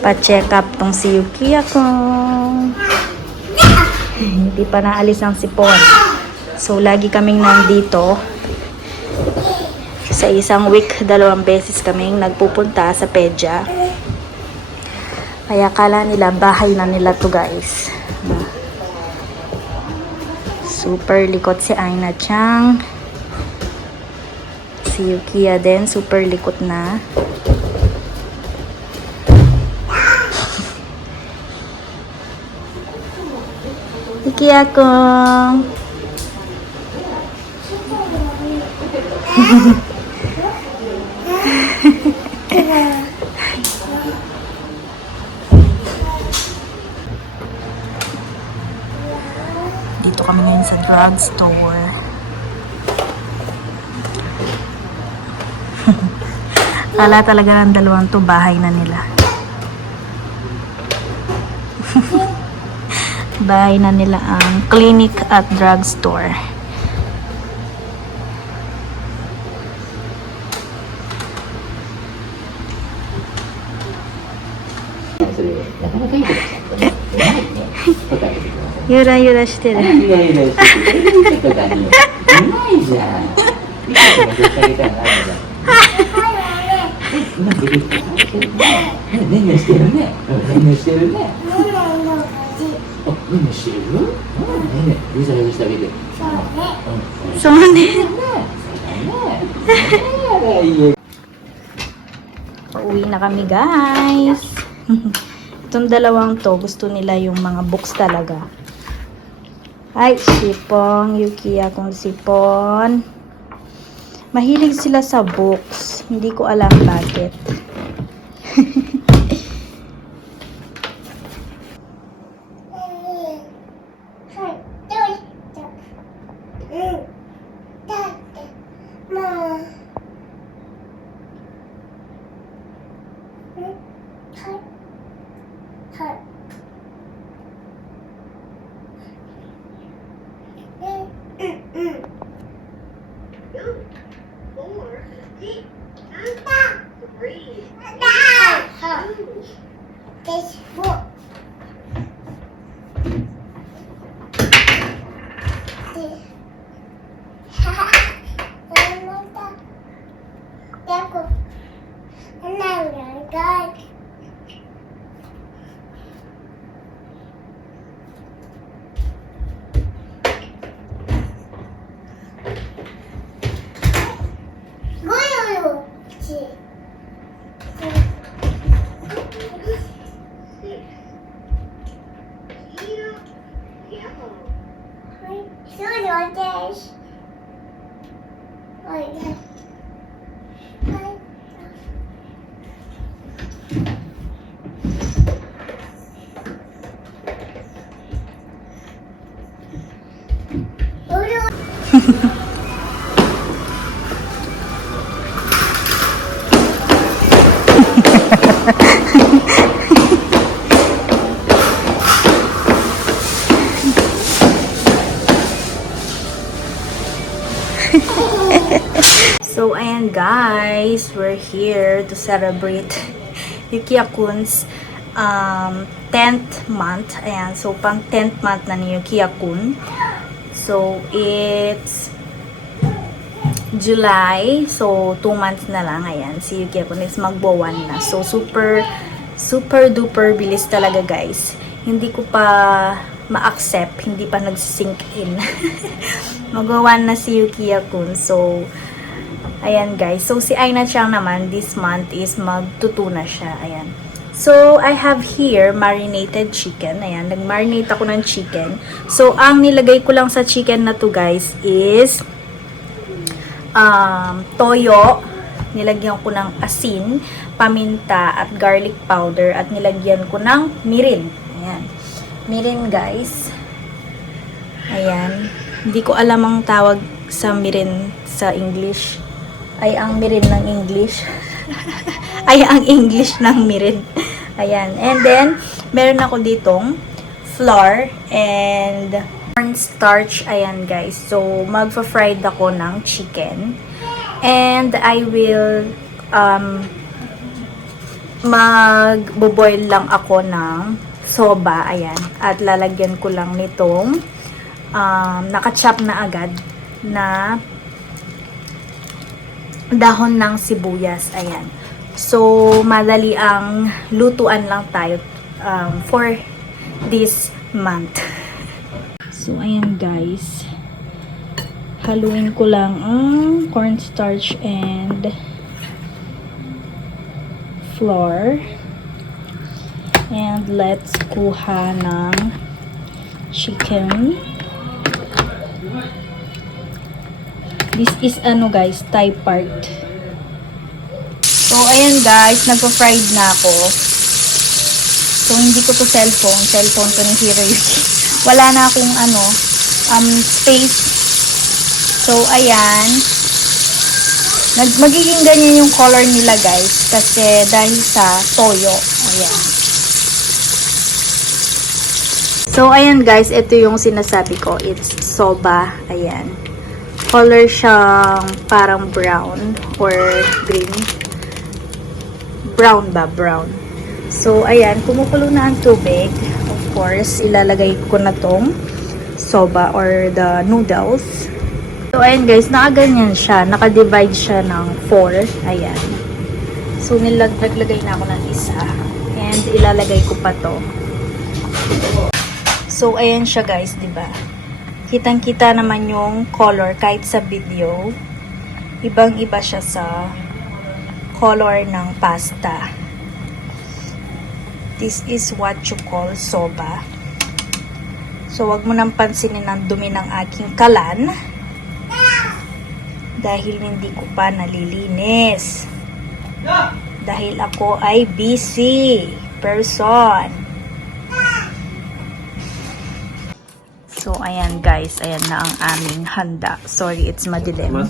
Pa-check up tong si Yuki ako. Hindi pa naalis ang sipon. So, lagi kaming nandito. Sa isang week, 2 beses kaming nagpupunta sa Pedja. Kaya kala nila, bahay na nila to guys. Super likot si Aina Chang. Si Yukiya din, super likot na. Yukiya kong. Dito kami ngayon sa drugstore. Kala talaga ng dalawang to bahay na nila. Bahay na nila ang clinic at drugstore. Yura-yura してる。ゆらゆらしてるとかにうまいじゃん。ピカチュウが絶対あげたらないじゃん。うまくできてるね。ねねしてるね。ねねしてるね。あ、ねねしてる？ねね、ゆさゆさしてあげて。そうね。Pauwi na kami guys. Itong dalawang to, gusto nila yung mga books talaga. Ay, sipon. Yukiya kong sipon. Mahilig sila sa books. Hindi ko alam bakit. So, ayan guys, we're here to celebrate Yukiya-kun's 10th month. Ayan, so pang 10th month na ni Yukiya-kun. So, it's July. So, 2 months na lang. Ayan, si Yukiya-kun is magbo-1 na. So, super duper bilis talaga guys. Hindi ko pa ma-accept, hindi pa nag-sink in. Magwa-1 na si Yukiya-kun. So, ayan guys. So, si Aina Chang naman, this month is magtutu na siya. Ayan. So, I have here marinated chicken. Ayan, nag-marinate ako ng chicken. So, ang nilagay ko lang sa chicken na to guys is toyo. Nilagyan ko ng asin, paminta, at garlic powder. At nilagyan ko ng mirin. Ayan. Mirin guys. Ayan. Hindi ko alam ang tawag sa mirin sa English. Ay ang mirin ng English. Ay ang English ng mirin. Ayan. And then, meron ako ditong flour and cornstarch. Ayan guys. So, magfa-fried ako ng chicken. And I will magbo-boil lang ako ng soba, ayan. At lalagyan ko lang nitong naka-chop na agad na dahon ng sibuyas, ayan. So, madali ang lutuan lang tayo for this month. So, ayan guys. Haluin ko lang ang cornstarch and flour. And let's kuha ng chicken. This is ano guys, Thai part. So, ayan guys, nagpa-fried na ako. So, hindi ko to cellphone. Cellphone ko ni Hiroyuki. Wala na akong space. So, ayan. Magiging ganyan yung color nila guys. Kasi dahil sa toyo. Ayan. So, ayan guys. Ito yung sinasabi ko. It's soba. Ayan. Color siyang parang brown or green. Brown ba? Brown. So, ayan. Kumukulo na ang tubig. Of course, ilalagay ko na tong soba or the noodles. So, ayan guys. Nakaganyan siya. Nakadivide siya ng 4. Ayan. So, naglagay na ako ng isa. And, ilalagay ko pa to. So, ayan siya guys, diba? Kitang-kita naman yung color kahit sa video. Ibang-iba siya sa color ng pasta. This is what you call soba. So, wag mo nang pansinin ang dumi ng aking kalan. Dahil hindi ko pa nalilinis. Dahil ako ay busy person. So, ayan guys. Ayan na ang aming handa. Sorry, it's madilim.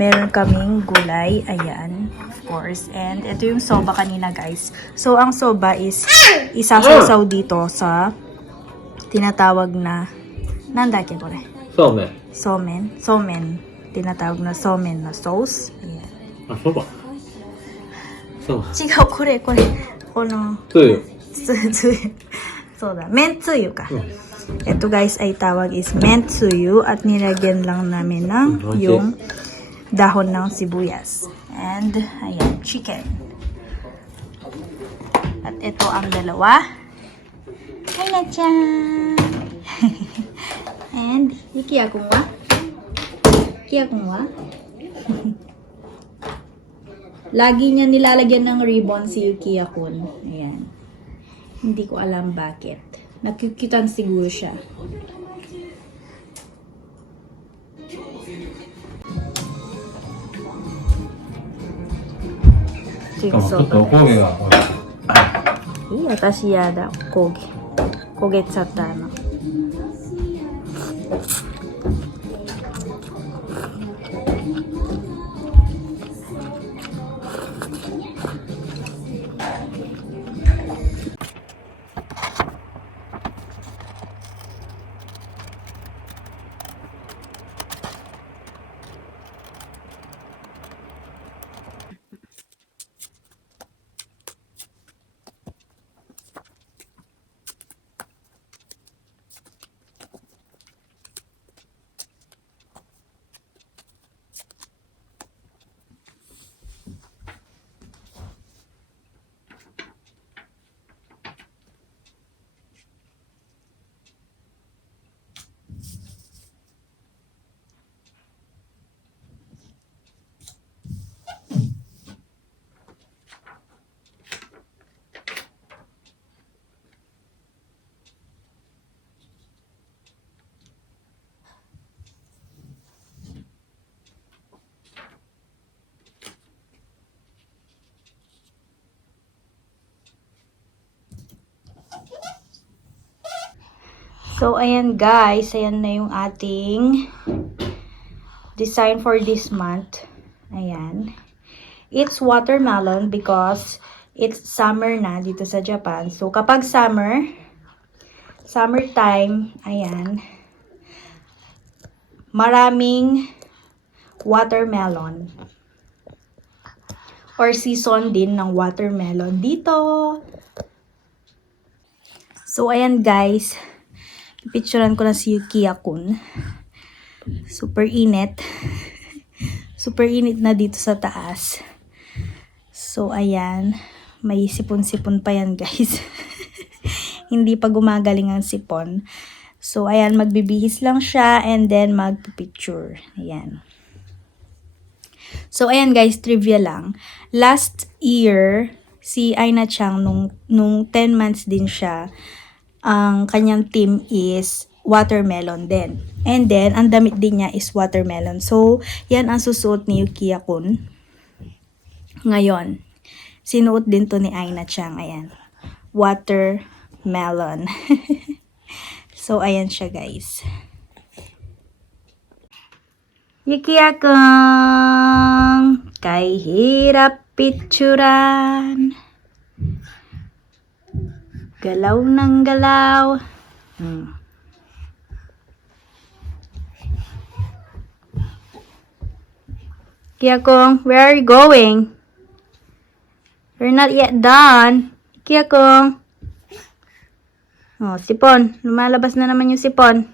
Meron kaming gulay. Ayan. Of course. And ito yung soba kanina guys. So, ang soba is isasaw dito sa tinatawag na nandake kore? Somen. Somen. Somen. Tinatawag na somen na sauce. Ayan. Ah, soba. Soba. 違う、これ。この、つゆ。つゆ。そうだ。めんつゆか。Ito guys ay tawag is mentsuyu at nilagyan lang namin ng yung dahon ng sibuyas. And, ayan, chicken. At ito ang dalawa. Hi na-chan! And, Yuki-akun wa? Yuki-akun wa? Lagi niya nilalagyan ng ribbon si Yuki-akun. Ayan. Hindi ko alam bakit. Nakikitan siguro siya. Watashi yada, koge. Kogetsata no. So, ayan guys. Ayan na yung ating design for this month. Ayan. It's watermelon because it's summer na dito sa Japan. So, kapag summertime, ayan, maraming watermelon. or season din ng watermelon dito. So, ayan guys. Pipicturean ko na si Yukiya-kun. Super init. Super init na dito sa taas. So, ayan. May sipon-sipon pa yan guys. Hindi pa gumagaling ang sipon. So, ayan. Magbibihis lang siya and then magpipicture. Ayan. So, ayan guys. Trivia lang. Last year, si Aina Chang, nung 10 months din siya, ang kanyang team is watermelon din. And then, ang damit din niya is watermelon. So, yan ang susuot ni Yukiya-kun. Ngayon, sinuot din to ni Aina Chang. Ayan. Watermelon. So, ayan siya guys. Yukiya-kun, kay hirap picturan. Galaw ng galaw. Yukiya-kun, where are you going? We're not yet done. Yukiya-kun. Oh, sipon. Lumalabas na naman yung sipon.